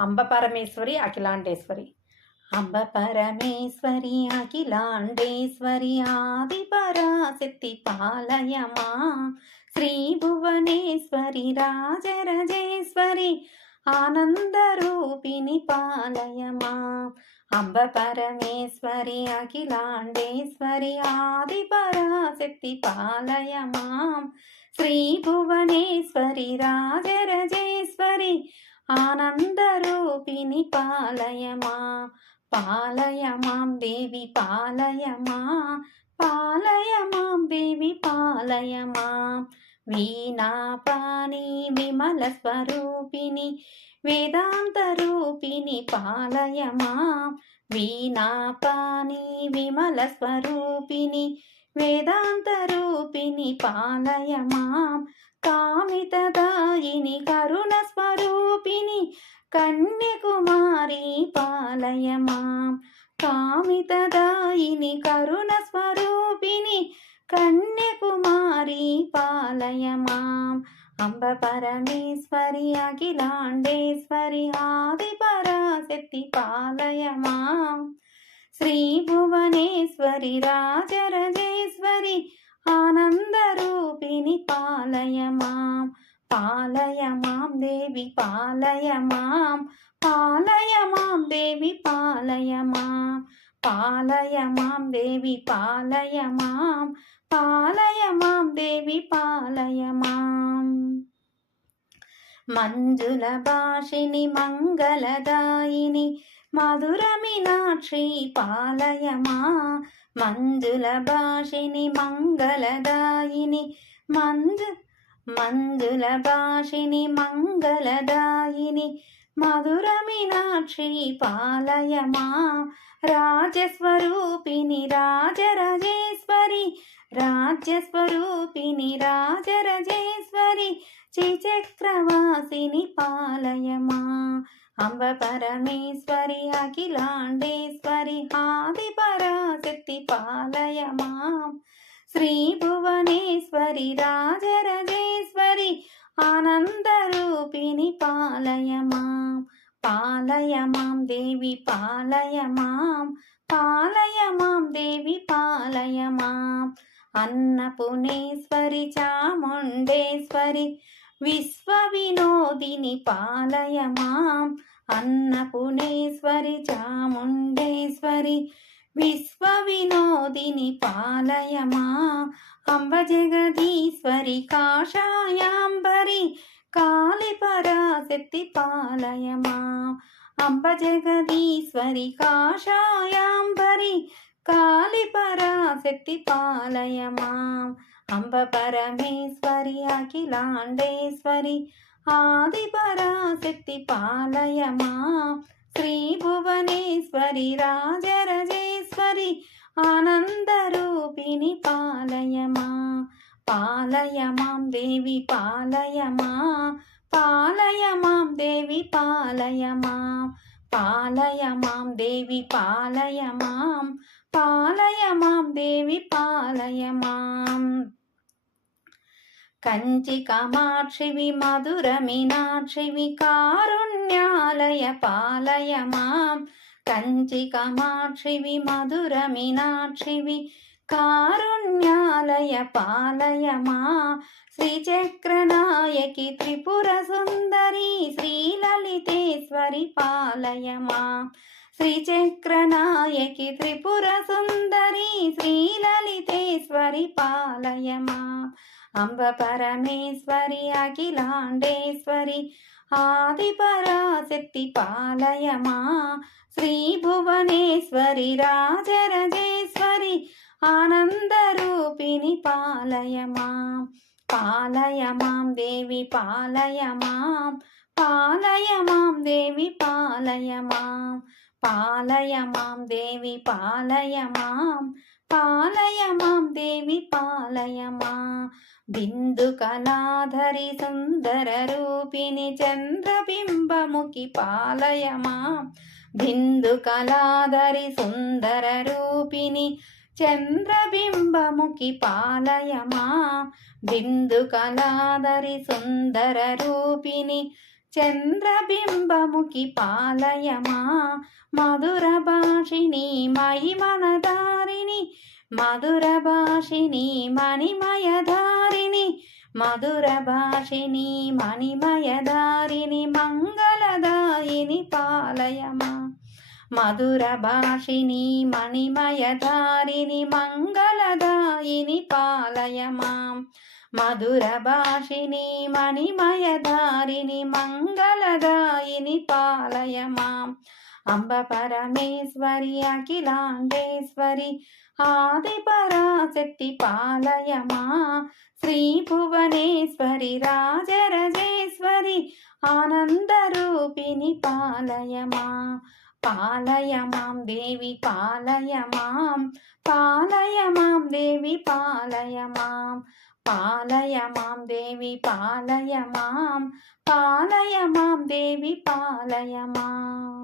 అంబ పరమేశ్వరి అఖిలాండేశ్వరి. అంబ పరమేశ్వరి అఖిలాండేశ్వరి ఆది పరాశక్తి పాలయమా. శ్రీ భువనేశ్వరి రాజరాజేశ్వరి ఆనందరూపిణి పాలయమా. అంబ పరమేశ్వరి అఖిలాండేశ్వరి ఆది పరాశక్తి పాలయమా. శ్రీ భువనేశ్వరి రాజరాజేశ్వరి ఆనందరూపిణి పాలయమా. పాలయమాం దేవి పాలయమా. పాలయమాం దేవి పాలయమా. వీణాపాణి విమల స్వరూపిణి వేదాంత రూపిణి పాలయమా. వీణాపాణి విమల స్వరూపిణి వేదాంత రూపిణి పాలయమా. కామితదాయిని కరుణ స్వరూపిణి కన్యకుమారి పాలయమా. కామితదాయిని కరుణ స్వరూపిణి కన్యకుమారి పాలయమా. అంబ పరమేశ్వరి అఖిలాండేశ్వరి ఆది పరాశక్తి పాలయమా. శ్రీ భువనేశ్వరి రాజరాజేశ్వరి ఆనందరూపిణి పాలయమా. పాలయమాం దేవి పాలయమాం. పాలయమాం దేవి పాలయమాం. పాలయమాం దేవి పాలయమాం. పాలయమాం దేవి పాలయమాం. మంజుల భాషిని మంగళదాయిని మధుర మీనాక్షి పాలయమా. మంజుల భాషిని మంగళదాయిని మంజుల భాషిని మంగళదాయిని మధుర మీనాక్షి పాలయమా. రాజస్వరూపిణి రాజరాజేశ్వరి రాజ్యస్వరూపిణి రాజరాజేశ్వరి శ్రీచక్రవాసిని పాలయమా. అంబ పరమేశ్వరి అఖిలాండేశ్వరి ఆది పరాశక్తి పాలయమా. శ్రీ భువనేశ్వరి రాజరాజేశ్వరి ఆనందరూపిణి పాలయమా. పాలయమాం దేవి పాలయమాం. పాలయమాం దేవి పాలయమాం. అన్నపూర్ణేశ్వరి చాముండేశ్వరి విశ్వవినోదిని పాలయమాం. అన్నపూర్ణేశ్వరి చాముండేశ్వరి విశ్వవినోదిని పాలయమా. అంబ జగదీశ్వరి కాషాయాంబరి కాళి పరాశక్తి పాలయమా. అంబ జగదీశ్వరి కాషాయాంబరి కాళి పరాశక్తి పాలయమా. అంబ పరమేశ్వరి అఖిలాండేశ్వరి ఆది పరాశక్తి పాలయమా. శ్రీ భువనేశ్వరి రాజరాజేశ్వరి ఆనందరూపిణి పాలయమా. పాలయమాం దేవి పాలయమా. పాలయమాం దేవి పాలయమా. పాలయమాం దేవి పాలయమాం. పాలయమాం దేవి పాలయమాం. కంచి కామాక్షివి మధుర మీనాక్షివి కారుణ్యాలయ పాలయమాం. కంచి కామాక్షివి మధుర మీనాక్షివి కారుణ్యాలయ పాలయమా. శ్రీచక్రనాయకి త్రిపుర సుందరి శ్రీలలితేశ్వరి పాలయమా. శ్రీచక్రనాయకి త్రిపుర సుందరి శ్రీలలితేశ్వరి పాలయమా. అంబ పరమేశ్వరి అఖిలాండేశ్వరి ఆది పరాశక్తి పాలయమా. శ్రీ భువనేశ్వరి రాజరాజేశ్వరి ఆనందరూపిణి పాలయమా. పాలయమాం దేవి పాలయమాం. పాలయమాం దేవి పాలయమాం. పాలయమాం దేవి పాలయమాం. పాలయమాం దేవి పాలయమా. బిందు కళాధరి సుందర రూపిణి చంద్రబింబముఖి పాలయమా. బిందు కళాధరి సుందర రూపిణి చంద్రబింబముఖి పాలయమా. బిందు కళాధరి సుందర రూపిణి చంద్రబింబముఖి పాలయ మా మధుర భాషిణి మహిమనధారిణి మధుర భాషిణి మణిమయధారిణి మధుర భాషిణి మణిమయధారిణి మంగళదాయిని పాలయ మా మధుర భాషిణి మణిమయధారిణి మంగళదాయిని పాలయ మాం మధుర భాషిణి మణిమయధారిణి మంగళదాయిని పాలయ మాం అంబ పరమేశ్వరి అఖిలాండేశ్వరి ఆది పరాశక్తి పాలయ మా శ్రీ భువనేశ్వరి రాజరాజేశ్వరి ఆనందరూపిణి పాలయ మా పాలయ మాం దేవి పాలయ మాం పాలయ మాం దేవి పాలయ మాం పాలయ మాం దేవి పాలయ మాం పాలయ మాం దేవి పాలయ మాం